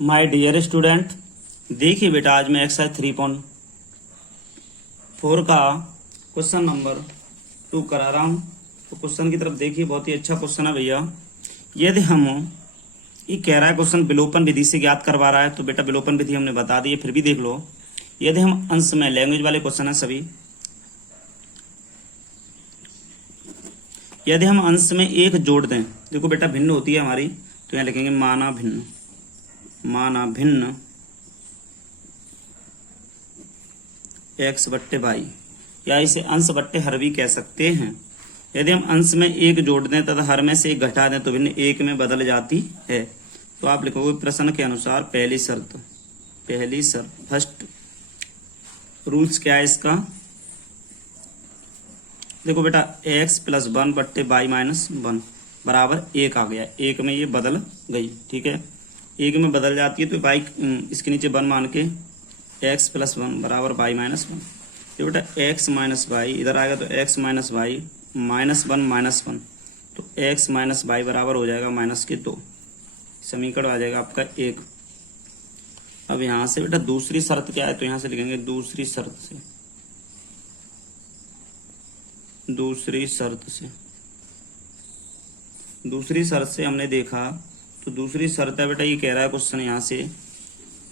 My dear student, देखिए बेटा आज मैं एक्सरसाइज 3.4 का क्वेश्चन नंबर 2 करा रहा हूँ। तो क्वेश्चन की तरफ देखिए, बहुत ही अच्छा क्वेश्चन है भैया। यदि हम ये कह रहा है क्वेश्चन विलोपन विधि से ज्ञात करवा रहा है, तो बेटा विलोपन विधि हमने बता दी है, फिर भी देख लो। यदि हम अंश में, लैंग्वेज वाले क्वेश्चन है सभी, यदि हम अंश में एक जोड़ दें, देखो बेटा भिन्न होती है हमारी, तो यहाँ लिखेंगे माना भिन्न, माना भिन्न एक्स बट्टे वाई, या इसे अंश बट्टे हर भी कह सकते हैं। यदि हम अंश में एक जोड़ दें तथा हर में से एक घटा दें तो भिन्न एक में बदल जाती है। तो आप लिखोगे प्रश्न के अनुसार पहली शर्त, फर्स्ट रूल्स क्या है इसका। देखो बेटा एक्स प्लस 1 बट्टे वाई माइनस 1 बराबर 1 आ गया, एक में ये बदल गई, ठीक है, एक में बदल जाती है। तो वाई इसके नीचे 1 मान के एक्स प्लस 1 बराबर वाई माइनस 1। तो बेटा एक्स माइनस वाई इधर आएगा, तो एक्स माइनस वाई माइनस 1, तो एक्स माइनस वाई बराबर हो जाएगा माइनस के 2। समीकरण आ जाएगा आपका 1। अब यहां से बेटा दूसरी शर्त क्या है, तो यहां से लिखेंगे दूसरी शर्त से, दूसरी शर्त से हमने देखा। तो दूसरी शर्त है बेटा, ये कह रहा है क्वेश्चन यहाँ से,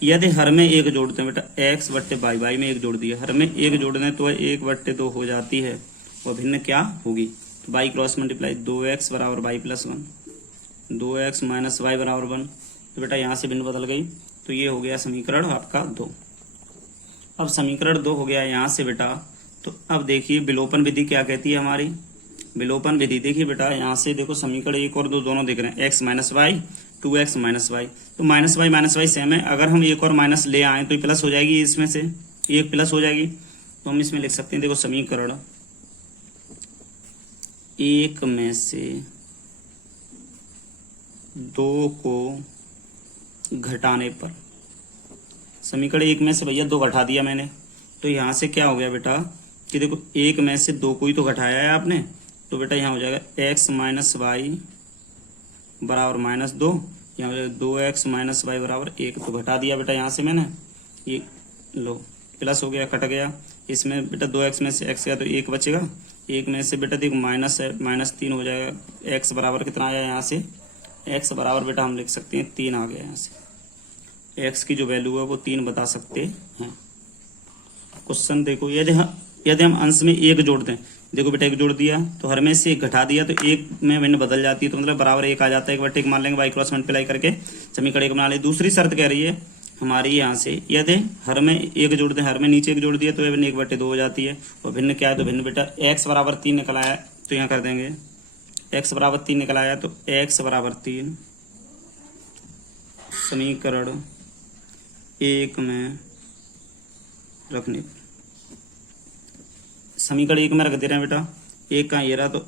यदि हर में एक जोड़ते हैं बेटा एक्स बट्टे वाई, वाई में एक जोड़ दिया, हर में एक जोड़ दें तो 1/2 हो जाती है, और भिन्न क्या होगी। तो वाई क्रॉस मल्टीप्लाई 2x बराबर Y plus 1, 2x minus Y बराबर 1। तो बेटा यहाँ से भिन्न बदल गई, तो ये हो गया समीकरण आपका 2। अब समीकरण 2 हो गया यहाँ से बेटा। तो अब देखिए विलोपन विधि क्या कहती है हमारी। विलोपन विधि देखिए बेटा, यहाँ से देखो समीकरण 1 और 2 दोनों दिख रहे हैं, x minus y 2x minus y, तो माइनस वाई सेम है। अगर हम एक और माइनस ले आए तो प्लस हो जाएगी, इसमें से एक प्लस हो जाएगी। तो हम इसमें लिख सकते हैं, देखो समीकरण 1 में से 2 को घटाने पर, समीकरण 1 में से भैया 2 घटा दिया मैंने, तो यहाँ से क्या हो गया बेटा कि देखो 1 में से 2 को ही तो घटाया है आपने। तो बेटा यहाँ हो जाएगा एक्स माइनस वाई बराबर माइनस 2, यहाँ हो जाएगा 2x माइनस वाई बराबर 1। तो घटा दिया बेटा यहाँ से मैंने, ये लो प्लस हो गया, कट गया। इसमें बेटा 2x में से x गया तो 1 बचेगा, 1 में से बेटा देखो माइनस है, -3 हो जाएगा। x बराबर कितना आया यहाँ से, x बराबर बेटा हम लिख सकते हैं 3 आ गया यहाँ से, x की जो वैल्यू है वो 3 बता सकते हैं। क्वेश्चन देखो, यदि हम अंश में एक जोड़ दें, देखो बेटा एक जोड़ दिया तो हर में से एक घटा दिया, तो एक में भिन्न बदल जाती है, तो मतलब बराबर 1 आ जाता है। 1/1 मान लेंगे, वाई क्रॉस मल्टीप्लाई करके समीकरण 1 बना ले। दूसरी शर्त कह रही है हमारी यहाँ से, यदि हर में एक जोड़ दें, हर में नीचे एक जोड़ दिया तो भिन्न 1/2 हो जाती है। और भिन्न क्या है, तो भिन्न बेटा x बराबर 3 निकल आया, तो यहाँ कर देंगे x बराबर 3 निकल आया, तो x बराबर 3 समीकरण 1 में रखने, समीकरण 1 में रख दे रहे हैं बेटा, 1 का ये रहा, तो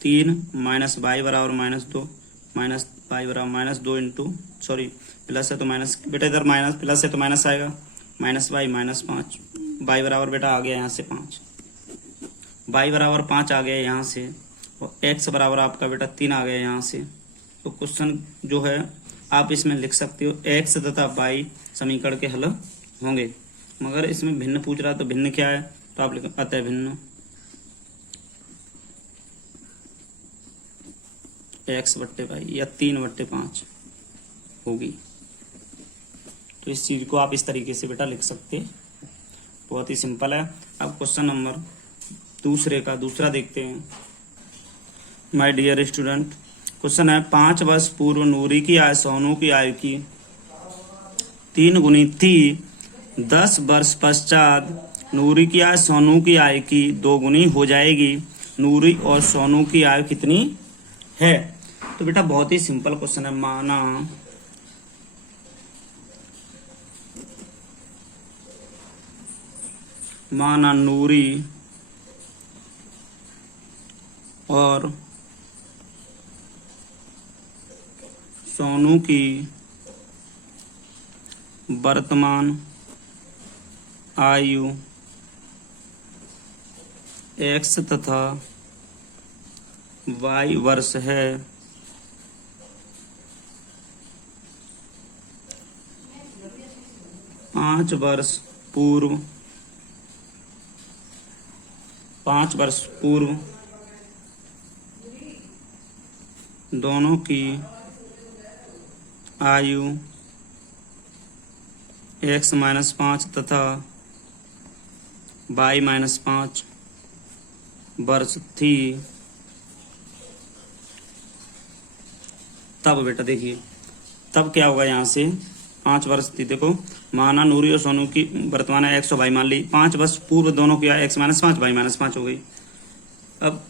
3 माइनस वाई बराबर -2, माइनस वाई बराबर -2 इंटू, सॉरी प्लस है तो माइनस, बेटा इधर माइनस प्लस है तो माइनस आएगा, माइनस वाई -5, वाई बराबर बेटा आ गया यहाँ से 5, वाई बराबर 5 आ गया यहाँ से, और एक्स बराबर आपका बेटा 3 आ गया यहाँ से। तो क्वेश्चन जो है आप इसमें लिख सकते हो एक्स तथा वाई समीकरण के हल होंगे, मगर इसमें भिन्न पूछ रहा है, तो भिन्न क्या है, तो आप लिखो अतः भिन्न एक्स बट्टे वाई या 3/5 होगी। तो इस चीज को आप इस तरीके से बेटा लिख सकते, बहुत ही सिंपल है। अब क्वेश्चन नंबर दूसरा देखते हैं। माय डियर स्टूडेंट, क्वेश्चन है 5 वर्ष पूर्व नूरी की आयु सोनू की आयु की 3 गुनी थी, 10 वर्ष पश्चात नूरी की आयु सोनू की आयु की 2 गुनी हो जाएगी, नूरी और सोनू की आयु कितनी है। तो बेटा बहुत ही सिंपल क्वेश्चन है, माना नूरी और सोनू की वर्तमान आयु x तथा y वर्ष है, 5 वर्ष पूर्व 5 वर्ष पूर्व दोनों की आयु x-5 तथा y-5 वर्ष थी। तब बेटा देखिए, तब क्या होगा, यहाँ से 5 वर्ष थी। देखो माना नूरी और सोनू की वर्तमान है x और y मान ली, 5 वर्ष पूर्व दोनों की आयु x-5 y-5 हो गई। अब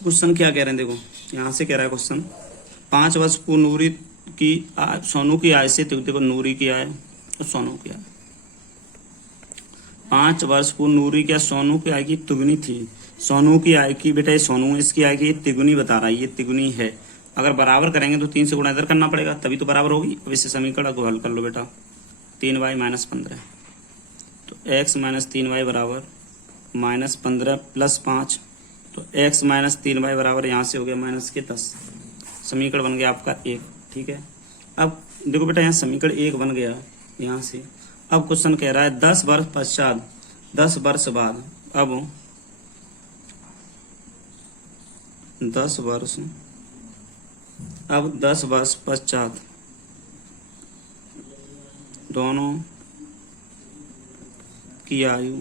क्वेश्चन क्या कह रहे हैं, देखो यहाँ से कह रहा है क्वेश्चन 5 वर्ष पूर्व नूरी की सोनू की आय से, देखो नूरी की आय और सोनू की आय, 5 वर्ष पूर्व नूरी क्या सोनू की आय की तिगुनी थी। सोनू की आय की बेटा ये सोनू है, इसकी आय की तिगुनी बता रहा है, ये तिगुनी है। अगर बराबर करेंगे तो 3 से गुणा इधर करना पड़ेगा, तभी तो बराबर होगी। अब इसे समीकरण को हल कर लो बेटा, 3y-15, तो x-3y बराबर -15 + 5, तो x-3y बराबर यहाँ से हो गया -10। समीकरण बन गया आपका 1। ठीक है, अब देखो बेटा यहाँ समीकरण 1 बन गया यहाँ से। अब क्वेश्चन कह रहा है 10 वर्ष पश्चात, 10 वर्ष बाद, अब 10 वर्ष पश्चात दोनों की आयु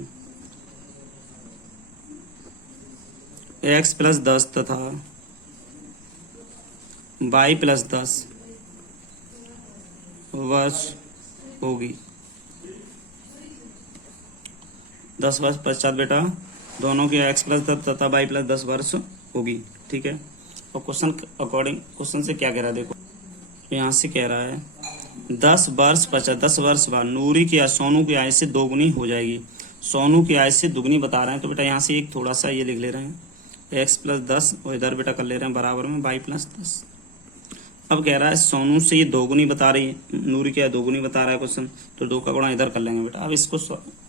x+10 तथा y+10 वर्ष होगी। 10 वर्ष पश्चात बेटा दोनों की x+10 तथा y+10 वर्ष होगी। ठीक है, और क्वेश्चन अकॉर्डिंग क्वेश्चन से क्या कह रहा है, देखो यहाँ से कह रहा है 10 वर्ष पश्चात, 10 वर्ष बाद नूरी की आय सोनू की आय से दोगुनी हो जाएगी। सोनू की आय से दुगनी बता रहे हैं, तो बेटा यहाँ से एक थोड़ा सा ये लिख ले रहे हैं x+10 और इधर बेटा कर ले रहे हैं बराबर में y+10। अब कह रहा है सोनू से ये दोगुनी बता रही है, नूरी की आय दोगुनी बता रहा है क्वेश्चन, तो 2 का गुणा इधर कर लेंगे बेटा। अब इसको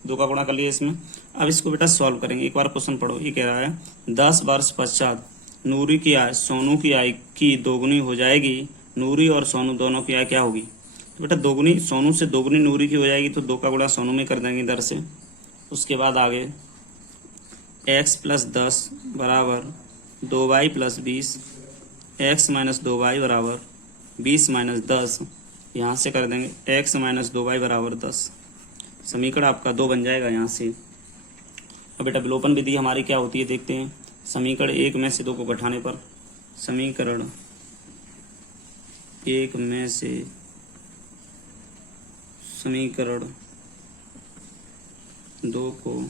2 का गुणा कर लिया इसमें, अब इसको बेटा सॉल्व करेंगे। एक बार क्वेश्चन पढ़ो, ये कह रहा है 10 वर्ष पश्चात नूरी की आय सोनू की आय की दोगुनी हो जाएगी। नूरी और सोनू दोनों की आय क्या होगी, तो बेटा दोगुनी सोनू से दोगुनी नूरी की हो जाएगी, तो 2 का गुणा सोनू में कर देंगे इधर से। उसके बाद आगे x+10 बराबर 2y+20, x-2y बराबर 20-10, यहाँ से कर देंगे x-2y बराबर 10। समीकरण आपका 2 बन जाएगा यहाँ से। अब बेटा विलोपन विधि हमारी क्या होती है देखते हैं। समीकरण 1 में से 2 को घटाने पर, समीकरण 1 में से समीकरण 2 को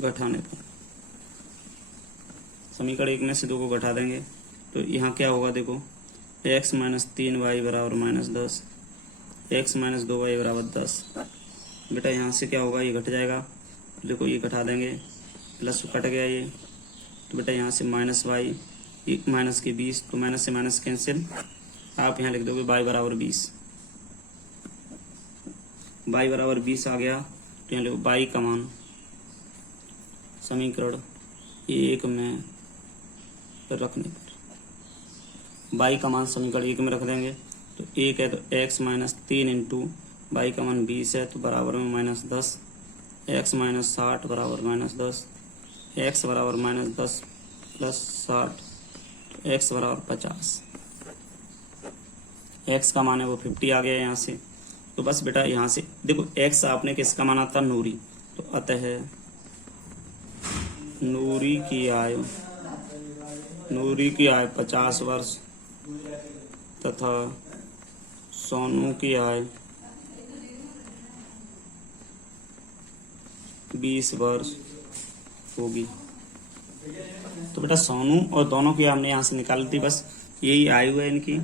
घटाने पर, समीकरण 1 में से 2 को घटा देंगे तो यहाँ क्या होगा, देखो x-3y बराबर -10, x-2y बराबर 10। बेटा यहाँ से क्या होगा, ये घट जाएगा, देखो ये घटा देंगे, प्लस कट गया ये, तो बेटा यहाँ से -y, माइनस के 20, तो माइनस से माइनस कैंसिल, आप यहाँ लिख दोगे y बराबर 20, y बराबर 20 आ गया, तो यहाँ लिखो y का मान समीकरण 1 में रखने पर, y का मान समीकरण 1 में रख देंगे, तो 1 है तो x-3 इंटू y का मान 20 है, तो बराबर में -10, x-60 बराबर -10, x बराबर -10 प्लस 60, तो x बराबर 50, x का मान है वो 50 आ गया यहाँ से। तो बस बेटा यहाँ से देखो x आपने किसका माना था, नूरी, तो अतः नूरी की आय 50 वर्ष तथा सोनू की आय 20 वर्ष होगी। तो बेटा सोनू और दोनों की हमने यहाँ से निकाली थी, बस यही आयु है इनकी।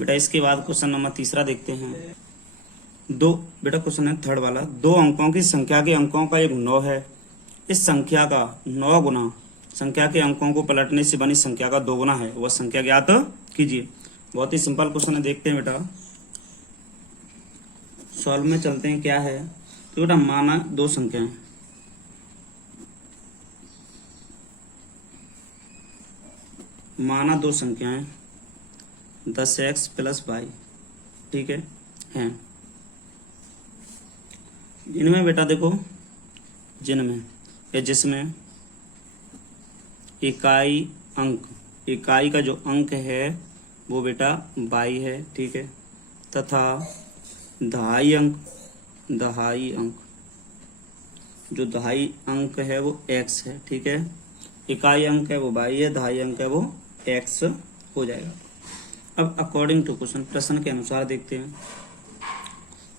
बेटा इसके बाद क्वेश्चन नंबर 3 देखते हैं। बेटा क्वेश्चन है 3rd वाला, 2 अंकों की संख्या के अंकों का योग 9 है। इस संख्या का 9 गुना संख्या के अंकों को पलटने से बनी संख्या का 2 गुना है, वह संख्या ज्ञात कीजिए। बहुत ही सिंपल क्वेश्चन है, देखते हैं बेटा सॉल्व में चलते हैं। क्या है, तो बेटा माना 2 संख्याएं, माना 2 संख्याएं 10x + y, ठीक है, हैं। इनमें बेटा देखो, जिनमें या जिसमें इकाई अंक, इकाई का जो अंक है वो बेटा बाई है, ठीक है, तथा दहाई अंक, दहाई अंक, जो दहाई अंक है वो x है, ठीक है, इकाई अंक है वो बाई है, दहाई अंक है वो x हो जाएगा। अब अकॉर्डिंग टू क्वेश्चन, प्रश्न के अनुसार देखते हैं।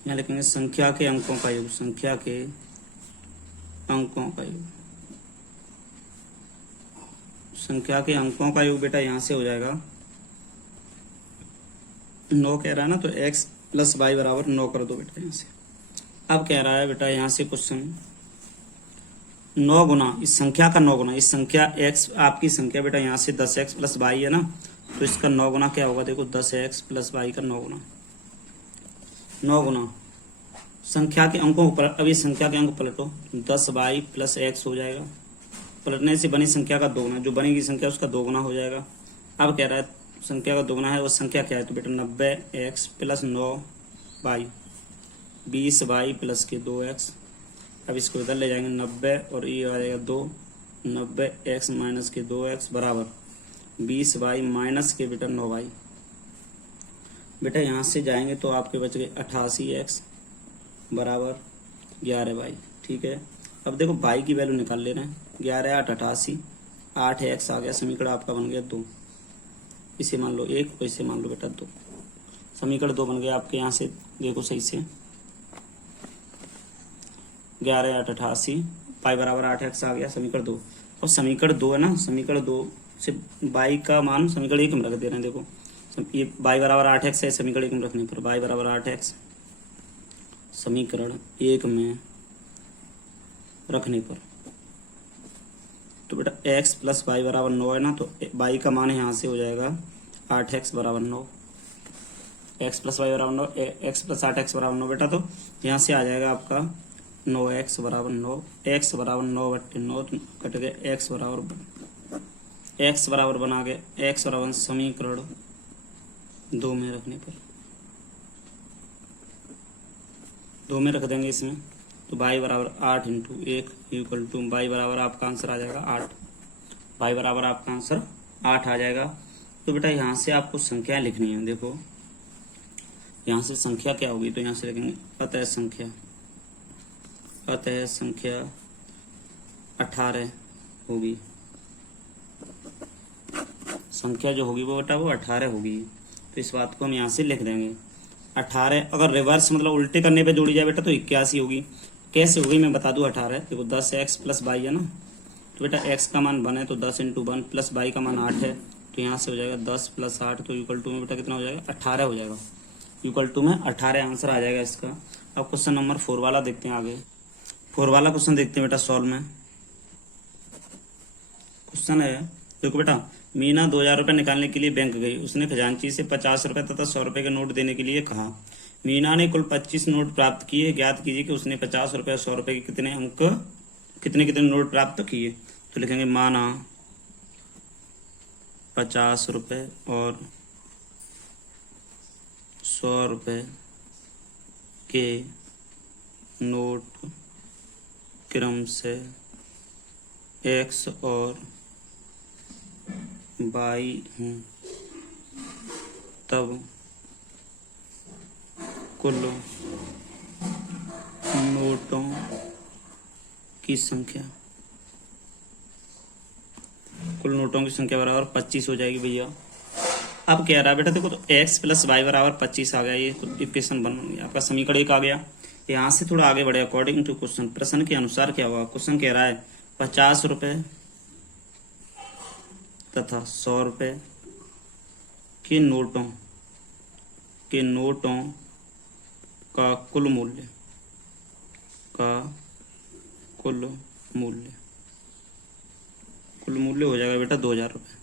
यहाँ लिखेंगे संख्या के अंकों का योग, संख्या के अंकों का योग, संख्या के अंकों का योग बेटा यहाँ से हो जाएगा 9 कह रहा है ना, तो x प्लस वाई बराबर 9 कर दो बेटा यहाँ से। अब कह रहा है बेटा यहाँ से क्वेश्चन 9 गुना इस संख्या का 9 गुना, इस संख्या x आपकी संख्या बेटा यहाँ से 10x प्लस वाई है ना, तो इसका 9 गुना क्या होगा, देखो 10x प्लस वाई का 9 गुना, 9 गुना संख्या के अंकों को पलट, अब इस संख्या के अंक पलटो, 10y प्लस x हो जाएगा, पलटने से बनी संख्या का 2 गुना, जो बनेगी संख्या उसका 2 गुना हो जाएगा। अब कह रहा है संख्या का 2 गुना है, वो संख्या क्या है, तो बेटा 90x plus 9y, 20y plus के 2x। अब इसको इधर ले जाएंगे 90 और ये आ जाएगा 2, 90x माइनस के 2x बराबर 20y माइनस के बेटा 9y। बेटा यहाँ से जाएंगे तो आपके बच गए 88x बराबर 11y, ठीक है। अब देखो y की वैल्यू निकाल ले रहे हैं, 11 8 88, 8x आ गया, समीकरण आपका बन गया 2, इसे मान लो 1 और इसे मान लो बेटा 2, समीकरण 2 बन गया आपके। यहाँ से देखो सही से, 11 8 88, y बराबर 8x आ गया, समीकरण 2। और समीकरण 2 है ना, समीकरण 2 से y का मान समीकरण 1 में रख दे रहे हैं। देखो ये y बराबर 8x है, समीकरण 1 में रखने पर y बराबर 8x समीकरण 1 में रखने पर, तो बेटा x प्लस वाई बराबर 9 है ना, तो y का मान यहाँ से हो जाएगा 8x बराबर 9, x प्लस वाई बराबर 9, x प्लस 8x बराबर 9 बेटा, तो यहाँ से आ जाएगा आपका 9x बराबर 9, x बराबर 9/9 कट गए, x बराबर बना गए, x बराबर समीकरण 2 में रखने पर 2 में रख देंगे इसमें, तो y बराबर 8 इंटू 1 इक्वल टू y बराबर आपका आंसर आ जाएगा 8, y बराबर आपका आंसर 8 आ जाएगा। तो बेटा यहाँ से आपको संख्या लिखनी है, देखो यहाँ से संख्या क्या होगी, तो यहाँ से लिखेंगे अतः संख्या, अतः संख्या 18 होगी, संख्या जो होगी वो बेटा वो 18 होगी, तो इस बात को हम यहाँ से लिख देंगे 18। अगर रिवर्स मतलब उल्टे करने पे जोड़ी जाए बेटा तो 81 होगी। कैसे होगी मैं बता दूं, 18 देखो 10x प्लस वाई है ना, तो बेटा x का मान 1 है, तो 10 इंटू 1 प्लस वाई का मान 8 है, तो यहाँ से हो जाएगा 10 प्लस 8, तो इक्वल टू में बेटा कितना हो जाएगा 18 हो जाएगा, इक्वल टू में 18 आंसर आ जाएगा इसका। अब क्वेश्चन नंबर 4 वाला देखते हैं आगे, 4 वाला क्वेश्चन देखते हैं बेटा सॉल्व में। क्वेश्चन है देखो बेटा, मीना 2000 रुपये निकालने के लिए बैंक गई, उसने खजांची से 50 रुपये तथा 100 रुपये के नोट देने के लिए कहा। मीना ने कुल 25 नोट प्राप्त किए, ज्ञात कीजिए कि उसने 50 रुपये और 100 रुपये के कितने नोट प्राप्त किए। तो लिखेंगे माना 50 रुपये और 100 रुपये के नोट क्रम से x और y हूँ, तब कुल नोटों की संख्या, कुल नोटों की संख्या बराबर 25 हो जाएगी भैया। अब क्या रहा बेटा, देखो तो x प्लस वाई बराबर 25 आ गया, ये तो इक्वेशन बन गया आपका, समीकरण 1 आ गया। यहाँ से थोड़ा आगे बढ़े, अकॉर्डिंग टू क्वेश्चन, प्रश्न के अनुसार क्या हुआ। क्वेश्चन कह रहा है 50 रुपये तथा 100 रुपये के नोटों का कुल मूल्य हो जाएगा बेटा 2000 रुपये,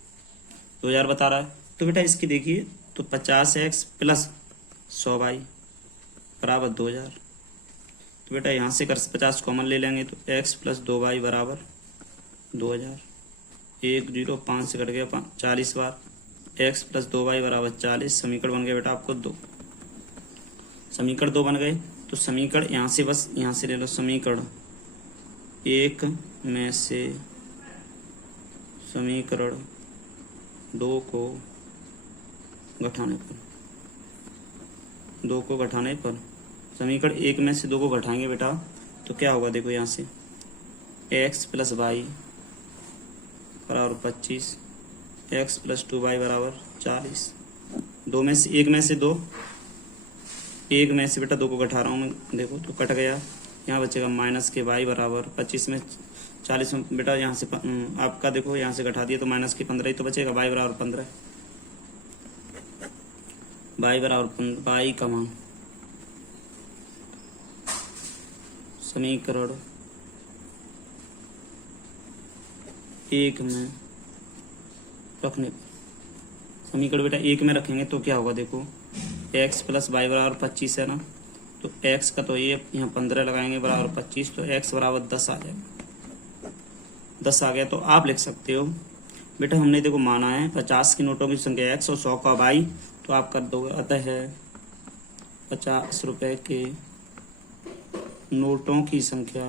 2000 बता रहा है। तो बेटा इसकी देखिए, तो 50x प्लस 100y बराबर 2000, तो बेटा यहाँ से कर 50 कॉमन ले लेंगे, तो x प्लस 2y बराबर 2000, 1 0 5 से कट गया 40 बार, x प्लस 2y बराबर 40, समीकरण बन गया बेटा आपको 2, समीकरण 2 बन गए। तो समीकरण यहाँ से, बस यहाँ से ले लो, समीकरण एक में से समीकरण दो को घटाने पर समीकरण एक में से दो को घटाएंगे बेटा, तो क्या होगा देखो यहाँ से, x प्लस वाई बराबर 25, x प्लस 2y बराबर 40। दो में से एक में से दो, एक में से बेटा दो को घटा रहा हूँ मैं, देखो तो कट गया, यहाँ बचेगा माइनस के y बराबर 25 में 40 में बेटा यहाँ से आपका देखो यहाँ से घटा दिया तो माइनस के 15 ही तो बचेगा, y बराबर 15, y बराबर 15, y का मान समीकरण एक में रखने पर, समीकरण बेटा एक में रखेंगे तो क्या होगा देखो, x प्लस वाई बराबर 25 है ना, तो x का तो ये यहाँ 15 लगाएंगे बराबर 25, तो x बराबर 10 आ जाएगा। 10 आ गया तो आप लिख सकते हो बेटा, हमने देखो माना है 50 की नोटों की संख्या x और 100 का y, तो आप कर दोगे, अतः 50 रुपए के नोटों की संख्या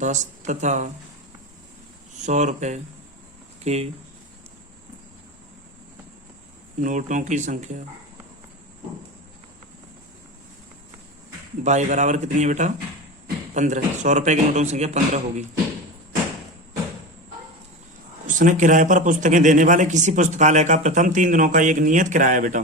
10 तथा 100 रुपए के नोटों की संख्या y बराबर कितनी है बेटा, 15। 100 रुपए के नोटों की संख्या 15 होगी। उसने किराए पर पुस्तकें देने वाले किसी पुस्तकालय का प्रथम 3 दिनों का एक नियत किराया बेटा,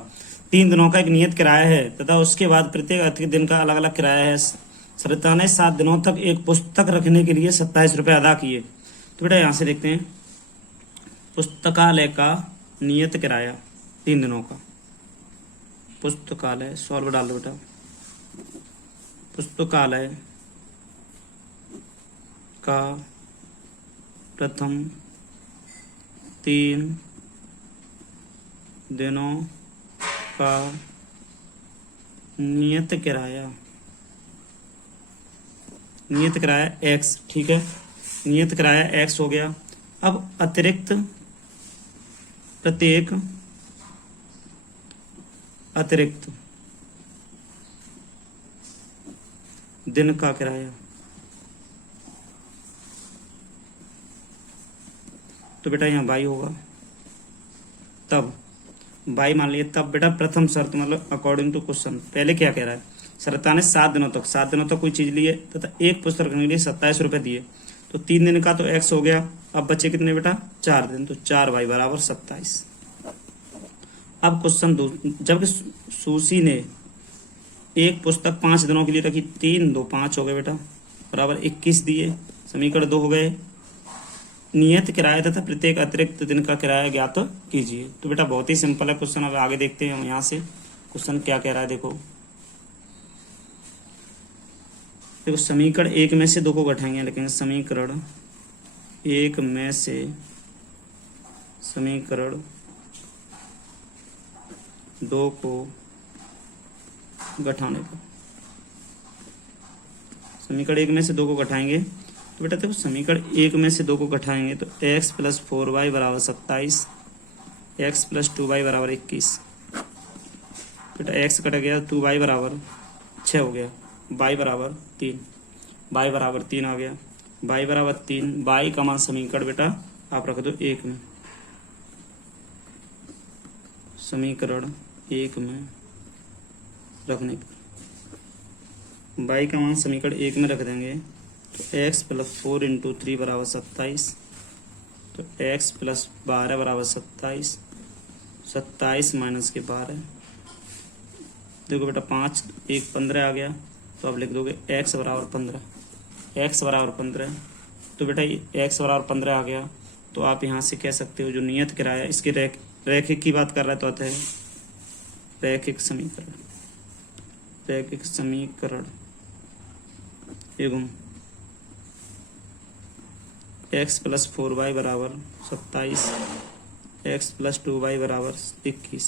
3 दिनों का एक नियत किराया है तथा उसके बाद प्रत्येक अतिरिक्त दिन का अलग अलग किराया है। श्रोता ने 7 दिनों तक एक पुस्तक रखने के लिए 27 रुपए अदा किए। तो बेटा यहाँ से देखते हैं, पुस्तकालय का नियत किराया 3 दिनों का, पुस्तकालय सॉल्व डाल दो बेटा, पुस्तकालय का प्रथम 3 दिनों का नियत किराया x, ठीक है, नियत किराया x हो गया। अब अतिरिक्त प्रत्येक अतिरिक्त दिन का किराया, तो बेटा यहाँ y होगा, तब y मान लिया, तब बेटा प्रथम शर्त मतलब अकॉर्डिंग टू क्वेश्चन, पहले क्या कह रहा है, श्रोता ने 7 दिनों तक कोई चीज लिए तथा एक पुस्तक रखने के लिए 27 रुपए दिए, तो 3 दिन का तो x हो गया। अब बचे कितने बेटा, 4 दिन, तो 4y बराबर 27। अब क्वेश्चन दो, जबकि सुशी ने एक पुस्तक 5 दिनों के लिए रखी, 3 2 5 हो गए बेटा, बराबर 21 दिए, समीकरण 2 हो गए। नियत किराया तथा प्रत्येक अतिरिक्त दिन का किराया ज्ञात कीजिए। तो बेटा बहुत ही सिंपल है क्वेश्चन। अब आगे देखते हैं हम यहाँ से क्वेश्चन क्या कह रहा है। देखो समीकरण एक में से दो को घटाएंगे, लिखेंगे समीकरण एक में से समीकरण दो को घटाने पर, समीकरण एक में से दो को घटाएंगे तो बेटा देखो समीकरण एक में से दो को घटाएंगे तो x प्लस 4y बराबर 27, x प्लस 2y बराबर 21। बेटा x कट गया, 2y बराबर 6 हो गया, y बराबर 3, y बराबर 3 आ गया, y बराबर 3, y का मान समीकरण बेटा आप रख दो एक में, समीकरण एक में रखने पर y का मान समीकरण एक में रख देंगे तो x प्लस 4 इंटू 3 बराबर 27, तो x प्लस 12 बराबर 27, 27 माइनस के 12, देखो बेटा 5 1 15 आ गया, तो आप लिख दोगे x बराबर 15, x बराबर 15। तो बेटा ये x बराबर 15 आ गया, तो आप यहाँ से कह सकते हो जो नियत किराया इसके रैखिक की बात कर रहा है तो आता है रैखिक समीकरण, रैखिक समीकरण एवं x प्लस 4y बराबर 27, x प्लस 2y बराबर 21,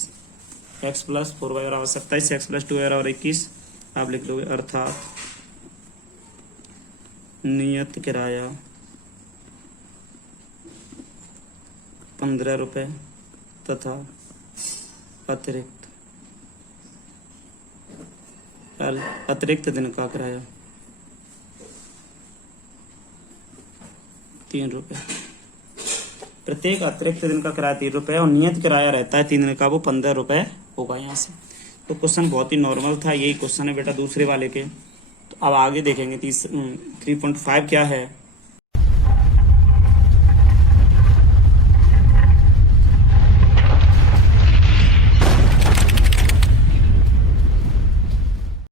x प्लस 4y बराबर 27, x प्लस 2y बराबर 21 आप लिख दोगे, अर्थात नियत किराया 15 रुपये तथा अतिरिक्त अतिरिक्त दिन का किराया 3 रुपये। प्रत्येक अतिरिक्त दिन का किराया 3 रुपये और नियत किराया रहता है 3 दिन का, वो 15 रुपये होगा यहाँ से। तो क्वेश्चन बहुत ही नॉर्मल था, यही क्वेश्चन है बेटा दूसरे वाले के। तो अब आगे देखेंगे 3.5 क्या है।